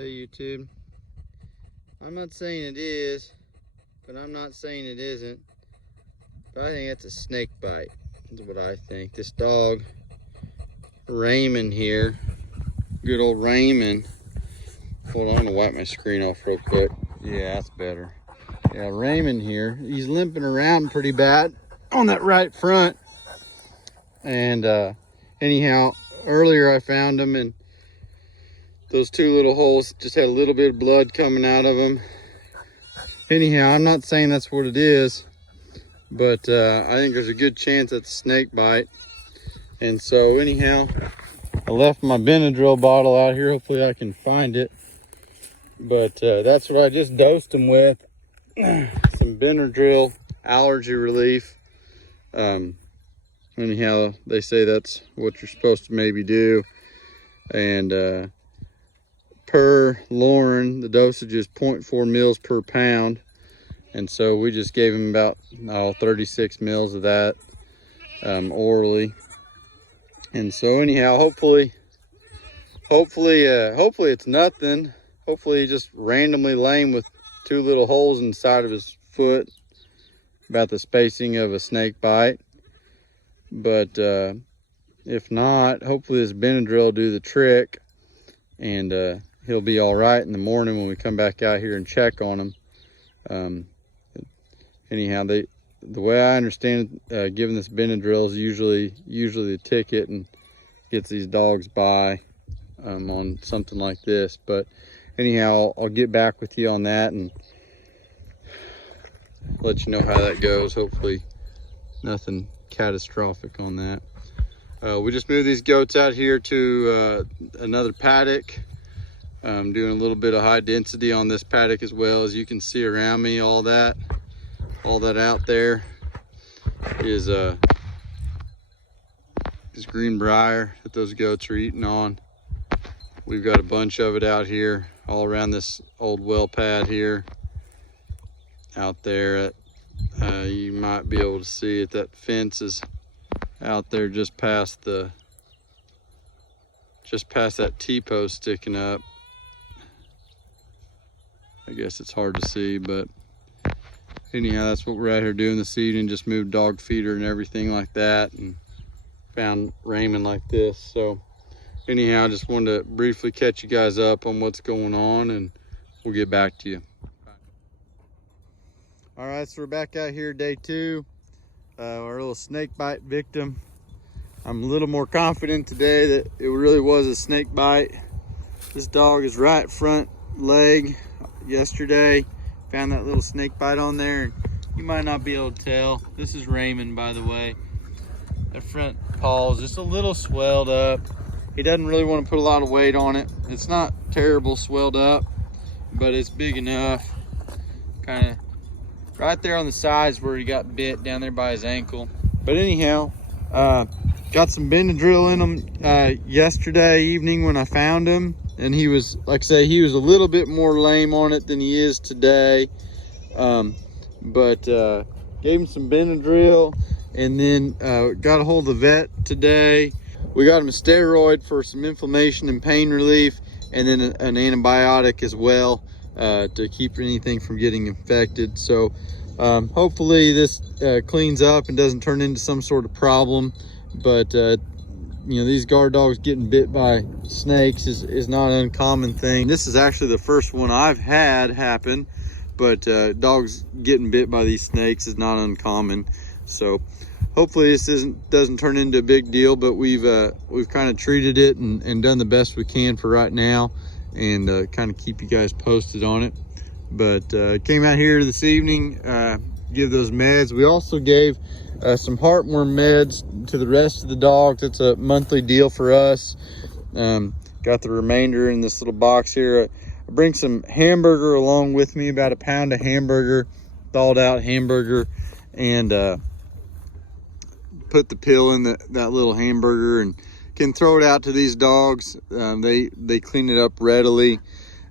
Hey YouTube, I'm not saying it is, but I'm not saying it isn't. But I think that's a snake bite, is what I think. This dog, Raymond here, good old Raymond. Hold on, I'm gonna wipe my screen off real quick. Yeah, that's better. Yeah, Raymond here, he's limping around pretty bad on that right front. And anyhow, earlier I found him and those two little holes just had a little bit of blood coming out of them. Anyhow, I'm not saying that's what it is, but I think there's a good chance it's a snake bite. And so anyhow, I left my Benadryl bottle out here. Hopefully I can find it. But that's what I just dosed him with. Some Benadryl allergy relief. Anyhow, they say that's what you're supposed to maybe do. And per Lauren, the dosage is 0.4 mils per pound. And so we just gave him about 36 mils of that orally. And so anyhow, hopefully it's nothing. Hopefully he just randomly lame with two little holes inside of his foot, about the spacing of a snake bite. But if not, hopefully this Benadryl will do the trick, and he'll be all right in the morning when we come back out here and check on him. Anyhow, the way I understand it, giving this Benadryl is usually the ticket and gets these dogs by on something like this. But anyhow, I'll get back with you on that and let you know how that goes. Hopefully nothing catastrophic on that. We just moved these goats out here to another paddock. I'm doing a little bit of high density on this paddock as well. As you can see around me, all that out there is greenbrier that those goats are eating on. We've got a bunch of it out here all around this old well pad here. Out there, you might be able to see it. That fence is out there just past that T-post sticking up. I guess it's hard to see, but anyhow, that's what we're out here doing this evening. Just moved dog feeder and everything like that, and found Raymond like this. So anyhow, I just wanted to briefly catch you guys up on what's going on, and we'll get back to you. All right, so we're back out here day 2. Our little snake bite victim. I'm a little more confident today that it really was a snake bite. This dog is right front leg. Yesterday found that little snake bite on there, and you might not be able to tell. This is Raymond, by the way. That front paw is just a little swelled up. He doesn't really want to put a lot of weight on it. It's not terrible swelled up, but it's big enough. Kind of right there on the sides where he got bit down there by his ankle. But anyhow, got some Benadryl in him yesterday evening when I found him. And he was, like I say, he was a little bit more lame on it than he is today. But gave him some Benadryl, and then got a hold of the vet today. We got him a steroid for some inflammation and pain relief, and then an antibiotic as well to keep anything from getting infected. So hopefully this cleans up and doesn't turn into some sort of problem. But you know, these guard dogs getting bit by snakes is not an uncommon thing. This is actually the first one I've had happen, but dogs getting bit by these snakes is not uncommon. So hopefully this doesn't turn into a big deal, but we've kind of treated it and done the best we can for right now, and kind of keep you guys posted on it. But came out here this evening, give those meds. We also gave some heartworm meds to the rest of the dogs. It's a monthly deal for us. Got the remainder in this little box here. I bring some hamburger along with me, about a pound of hamburger, thawed out hamburger, and put the pill in that little hamburger, and can throw it out to these dogs. They clean it up readily.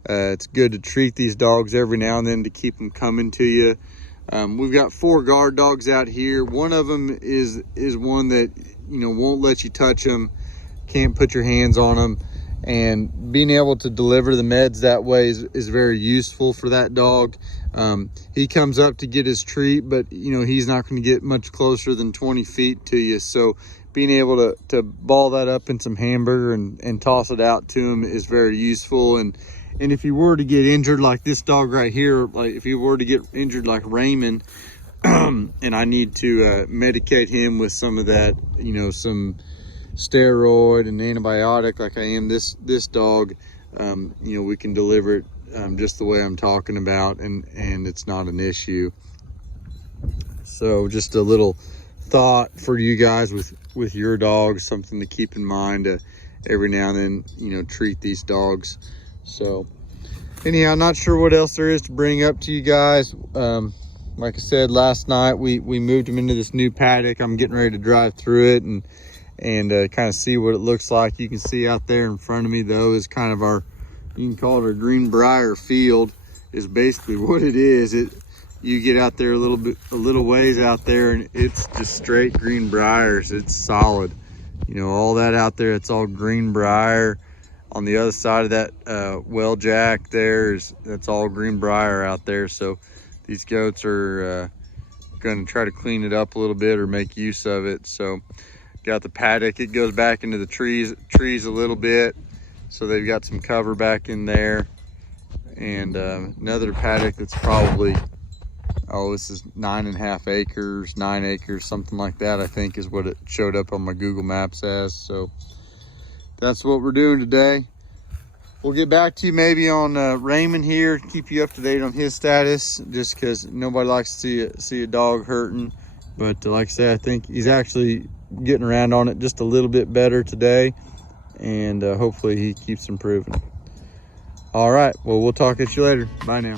It's good to treat these dogs every now and then to keep them coming to you. We've got 4 guard dogs out here. One of them is one that, you know, won't let you touch them, can't put your hands on them, and being able to deliver the meds that way is very useful for that dog. He comes up to get his treat, but you know, he's not going to get much closer than 20 feet to you. So being able to ball that up in some hamburger and toss it out to him is very useful. And if you were to get injured like this dog right here, like if you were to get injured like Raymond, and I need to medicate him with some of that, you know, some steroid and antibiotic like I am this dog, you know, we can deliver it just the way I'm talking about, and it's not an issue. So just a little thought for you guys with your dogs, something to keep in mind every now and then, you know, treat these dogs. So anyhow, not sure what else there is to bring up to you guys. Like I said, last night we moved him into this new paddock. I'm getting ready to drive through it and kind of see what it looks like. You can see out there in front of me though is kind of our, you can call it our Greenbrier field, is basically what it is. You get out there a little ways out there and it's just straight Greenbriers. It's solid, you know, all that out there, it's all Greenbrier. On the other side of that well jack that's all Greenbrier out there. So these goats are going to try to clean it up a little bit or make use of it. So got the paddock, it goes back into the trees a little bit, so they've got some cover back in there. And another paddock that's probably, oh, this is 9.5 acres, 9 acres, something like that, I think is what it showed up on my Google Maps as. So that's what we're doing today. We'll get back to you maybe on Raymond here, keep you up to date on his status, just because nobody likes to see a dog hurting. But like I said, I think he's actually getting around on it just a little bit better today, and hopefully he keeps improving. All right, well, we'll talk at you later. Bye now.